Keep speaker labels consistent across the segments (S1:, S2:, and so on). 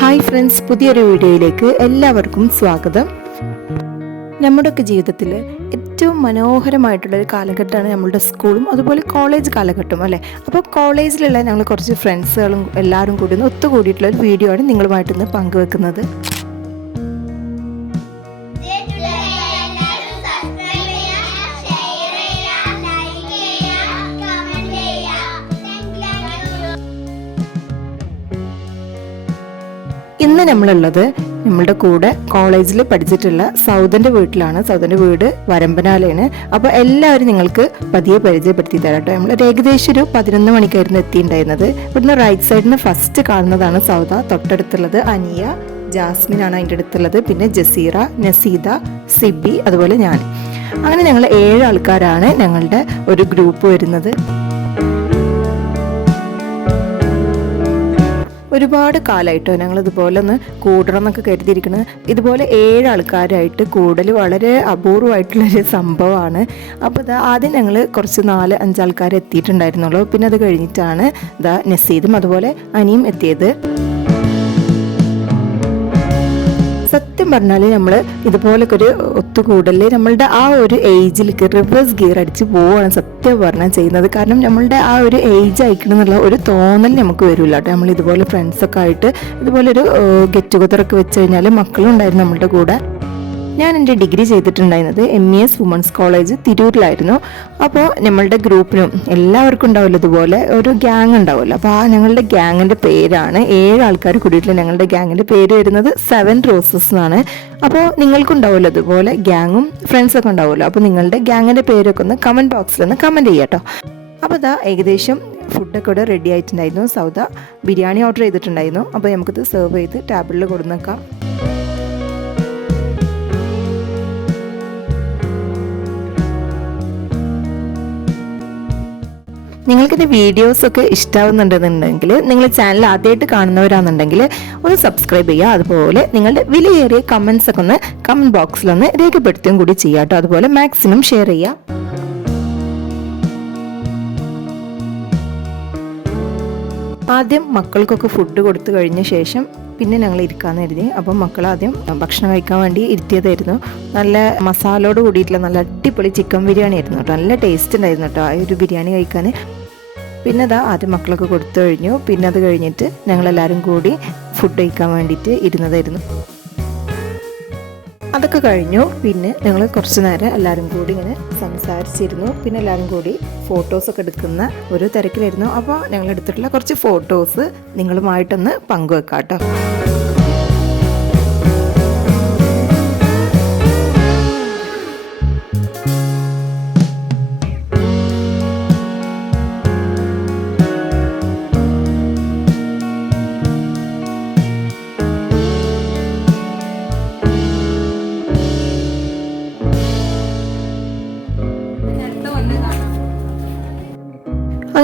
S1: Hi friends പുതിയൊരു വീഡിയോയിലേക്ക് എല്ലാവർക്കും സ്വാഗതം. നമ്മുടെയൊക്കെ ജീവിതത്തിൽ ഏറ്റവും മനോഹരമായിട്ടുള്ള ഒരു കാലഘട്ടമാണ് നമ്മളുടെ സ്കൂളും അതുപോലെ കോളേജ് കാലഘട്ടം അല്ലേ? അപ്പോൾ കോളേജിലുള്ള ഞങ്ങൾ കുറച്ച് ഫ്രണ്ട്സുകളും എല്ലാവരും കൂടി ഒന്ന് ഒത്തുകൂടിയിട്ടുള്ള ഒരു വീഡിയോ ആണ് നിങ്ങളുമായിട്ടൊന്ന് പങ്കുവെക്കുന്നത്. ഇന്ന് നമ്മളുള്ളത് നമ്മളുടെ കൂടെ കോളേജിൽ പഠിച്ചിട്ടുള്ള സൗദന്റെ വീട്ടിലാണ്. സൗദന്റെ വീട് വരമ്പനാലയാണ്. അപ്പോൾ എല്ലാവരും നിങ്ങൾക്ക് പതിയെ പരിചയപ്പെടുത്തി തരാം കേട്ടോ. നമ്മൾ ഏകദേശം ഒരു പതിനൊന്ന് മണിക്കായിരുന്നു എത്തിയിട്ടുണ്ടായിരുന്നത്. ഇവിടുന്ന് റൈറ്റ് സൈഡിന് ഫസ്റ്റ് കാണുന്നതാണ് സൗദ. തൊട്ടടുത്തുള്ളത് അനിയ ജാസ്മിൻ ആണ് അതിന്റെ അടുത്തുള്ളത്. പിന്നെ ജസീറ നസീദ സിബി അതുപോലെ ഞാൻ. അങ്ങനെ ഞങ്ങൾ ഏഴ് ആൾക്കാരാണ് ഞങ്ങളുടെ ഒരു ഗ്രൂപ്പ് വരുന്നത്. ഒരുപാട് കാലമായിട്ടോ ഞങ്ങൾ ഇതുപോലെ ഒന്ന് കൂടണം എന്നൊക്കെ കരുതിയിരിക്കുന്നത് ഇതുപോലെ ഏഴ് ആൾക്കാരായിട്ട് കൂടൽ വളരെ അപൂർവമായിട്ടുള്ളൊരു സംഭവമാണ്. അപ്പോൾ ഇതാ ആദ്യം ഞങ്ങൾ കുറച്ച് നാല് അഞ്ചാൾക്കാർ എത്തിയിട്ടുണ്ടായിരുന്നുള്ളൂ പിന്നെ അത് കഴിഞ്ഞിട്ടാണ് ഇതാ നസീദും അതുപോലെ അനിയും എത്തിയത്. സത്യം പറഞ്ഞാൽ നമ്മൾ ഇതുപോലൊക്കെ ഒരു ഒത്തുകൂടൽ നമ്മളുടെ ആ ഒരു ഏജിലേക്ക് റിവേഴ്സ് ഗിയർ അടിച്ച് പോവുകയാണ് സത്യം പറഞ്ഞാൽ ചെയ്യുന്നത്. കാരണം നമ്മളുടെ ആ ഒരു ഏജ് അയക്കണം എന്നുള്ള ഒരു തോന്നൽ നമുക്ക് വരില്ല കേട്ടോ. നമ്മൾ ഇതുപോലെ ഫ്രണ്ട്സൊക്കെ ആയിട്ട് ഇതുപോലെ ഒരു ഗെറ്റ് ടുഗദർ ഒക്കെ വെച്ച് കഴിഞ്ഞാൽ മക്കളും ഉണ്ടായിരുന്നു നമ്മളുടെ കൂടെ. ഞാൻ എന്റെ ഡിഗ്രി ചെയ്തിട്ടുണ്ടായിരുന്നത് M E S women's college തിരൂരിലായിരുന്നു. അപ്പോൾ നമ്മളുടെ ഗ്രൂപ്പിനും എല്ലാവർക്കും ഉണ്ടാവില്ല ഇതുപോലെ ഒരു ഗ്യാങ് ഉണ്ടാവുമല്ലോ. അപ്പോൾ ആ ഞങ്ങളുടെ ഗ്യാങ്ങിന്റെ പേരാണ് ഏഴ് ആൾക്കാർ കൂടിയിട്ടുള്ള ഞങ്ങളുടെ ഗ്യാങ്ങിന്റെ പേര് വരുന്നത് സെവൻ റോസസ് എന്നാണ്. അപ്പോൾ നിങ്ങൾക്കുണ്ടാവുമല്ലോ ഇതുപോലെ ഗ്യാങ്ങും ഫ്രണ്ട്സൊക്കെ ഉണ്ടാവുമല്ലോ. അപ്പോൾ നിങ്ങളുടെ ഗ്യാങ്ങിന്റെ പേരൊക്കെ ഒന്ന് കമന്റ് ബോക്സിൽ ഒന്ന് കമന്റ് ചെയ്യാം കേട്ടോ. അപ്പോൾ ഇതാ ഏകദേശം ഫുഡൊക്കെ ഇവിടെ റെഡി ആയിട്ടുണ്ടായിരുന്നു. സൗദ ബിരിയാണി ഓർഡർ ചെയ്തിട്ടുണ്ടായിരുന്നു. അപ്പോൾ നമുക്കിത് സെർവ് ചെയ്ത് ടേബിളിൽ കൊടുന്നേക്കാം നിങ്ങൾക്കിന്റെ വീഡിയോസൊക്കെ ഇഷ്ടാവുന്നുണ്ടെന്നുണ്ടെങ്കിൽ നിങ്ങൾ ചാനൽ ആദ്യമായിട്ട് കാണുന്നവരാണെന്നുണ്ടെങ്കിൽ ഒന്ന് സബ്സ്ക്രൈബ് ചെയ്യുക. അതുപോലെ നിങ്ങളുടെ വിലയേറിയ കമൻസ് ഒക്കെ ഒന്ന് കമന്റ് ബോക്സിലൊന്ന് രേഖപ്പെടുത്തുകയും കൂടി ചെയ്യുക കേട്ടോ. അതുപോലെ മാക്സിമം ഷെയർ ചെയ്യുക. ആദ്യം മക്കൾക്കൊക്കെ ഫുഡ് കൊടുത്തു കഴിഞ്ഞ ശേഷം പിന്നെ ഞങ്ങൾ ഇരിക്കാന്ന് കരുതി. അപ്പം മക്കൾ ആദ്യം ഭക്ഷണം കഴിക്കാൻ വേണ്ടി ഇരുത്തിയതായിരുന്നു. നല്ല മസാലയോട് കൂടിയിട്ടുള്ള നല്ല അടിപൊളി ചിക്കൻ ബിരിയാണി ആയിരുന്നു കേട്ടോ. നല്ല ടേസ്റ്റ് ഉണ്ടായിരുന്നു കേട്ടോ. ആ ഒരു ബിരിയാണി കഴിക്കാൻ. പിന്നെ അതാ ആദ്യം മക്കളൊക്കെ കൊടുത്തു കഴിഞ്ഞു. പിന്നെ അത് കഴിഞ്ഞിട്ട് ഞങ്ങളെല്ലാവരും കൂടി ഫുഡ് കഴിക്കാൻ വേണ്ടിയിട്ട് ഇരുന്നതായിരുന്നു. അതൊക്കെ കഴിഞ്ഞു. പിന്നെ ഞങ്ങൾ കുറച്ച് നേരം എല്ലാവരും കൂടി ഇങ്ങനെ സംസാരിച്ചിരുന്നു. പിന്നെ എല്ലാവരും കൂടി ഫോട്ടോസൊക്കെ എടുക്കുന്ന ഒരു തിരക്കിലായിരുന്നു. അപ്പോൾ ഞങ്ങൾ എടുത്തിട്ടുള്ള കുറച്ച് ഫോട്ടോസ് നിങ്ങളുമായിട്ടൊന്ന് പങ്കുവെക്കാം കേട്ടോ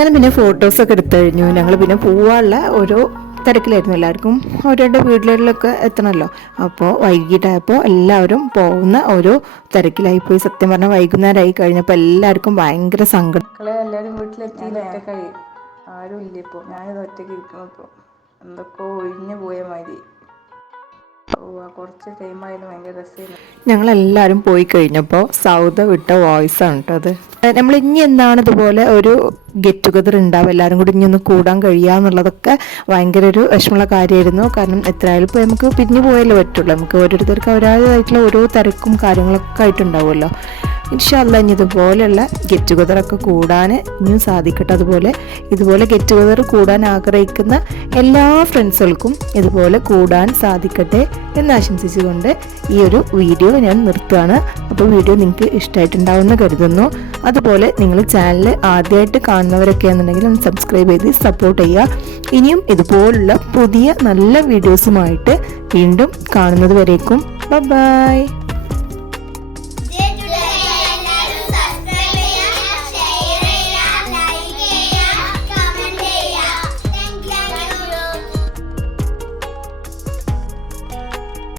S1: അങ്ങനെ പിന്നെ ഫോട്ടോസൊക്കെ എടുത്തു കഴിഞ്ഞു. ഞങ്ങൾ പിന്നെ പോവാനുള്ള ഓരോ തിരക്കിലായിരുന്നു. എല്ലാവർക്കും അവരുടെ വീട്ടിലൊക്കെ എത്തണമല്ലോ അപ്പോൾ വൈകിട്ടായപ്പോൾ എല്ലാവരും പോകുന്ന ഓരോ തിരക്കിലായിപ്പോയി. സത്യം പറഞ്ഞാൽ വൈകുന്നേരമായി കഴിഞ്ഞപ്പോൾ എല്ലാവർക്കും ഭയങ്കര സങ്കടം.
S2: എല്ലാവരും വീട്ടിലെത്തി ആരും ഇല്ല ഇപ്പോൾ ഞാനിത് ഒറ്റയ്ക്ക് ഇരിക്കുന്നു ഇപ്പോൾ എന്തൊക്കെ ഒഴിഞ്ഞു പോയ മാതിരി. ആ കുറച്ച്
S1: ഞങ്ങളെല്ലാവരും പോയി കഴിഞ്ഞപ്പോൾ സൗദ വിട്ട വോയിസ് ആണ് കേട്ടോ അത്. നമ്മൾ ഇനി എന്താണ് ഇതുപോലെ ഒരു ഗെറ്റ് ടുഗദർ ഉണ്ടാവും എല്ലാവരും കൂടി ഇനി ഒന്ന് കൂടാൻ കഴിയുക എന്നുള്ളതൊക്കെ ഭയങ്കര ഒരു വിഷമമുള്ള കാര്യമായിരുന്നു കാരണം എത്രയായാലും ഇപ്പോൾ നമുക്ക് പിരിഞ്ഞു പോയാലേ പറ്റുള്ളൂ. നമുക്ക് ഓരോരുത്തർക്ക് അവരാതായിട്ടുള്ള ഓരോ തിരക്കും കാര്യങ്ങളൊക്കെ ആയിട്ടുണ്ടാവുമല്ലോ. ഇൻഷല്ല ഇനി ഇതുപോലെയുള്ള ഗെറ്റ് ടുഗതറൊക്കെ കൂടാൻ ഇനിയും സാധിക്കട്ടെ. അതുപോലെ ഇതുപോലെ ഗെറ്റ് ടുഗതർ കൂടാൻ ആഗ്രഹിക്കുന്ന എല്ലാ ഫ്രണ്ട്സുകൾക്കും ഇതുപോലെ കൂടാൻ സാധിക്കട്ടെ എന്ന് ആശംസിച്ചുകൊണ്ട് ഈ ഒരു വീഡിയോ ഞാൻ നിർത്തുകയാണ്. അപ്പോൾ വീഡിയോ നിങ്ങൾക്ക് ഇഷ്ടമായിട്ടുണ്ടാവുമെന്ന് കരുതുന്നു. അതുപോലെ നിങ്ങൾ ചാനൽ ആദ്യമായിട്ട് കാണുന്നവരൊക്കെ ആണെന്നുണ്ടെങ്കിൽ ഒന്ന് സബ്സ്ക്രൈബ് ചെയ്ത് സപ്പോർട്ട് ചെയ്യുക. ഇനിയും ഇതുപോലുള്ള പുതിയ നല്ല വീഡിയോസുമായിട്ട് വീണ്ടും കാണുന്നത് വരേക്കും. ബൈ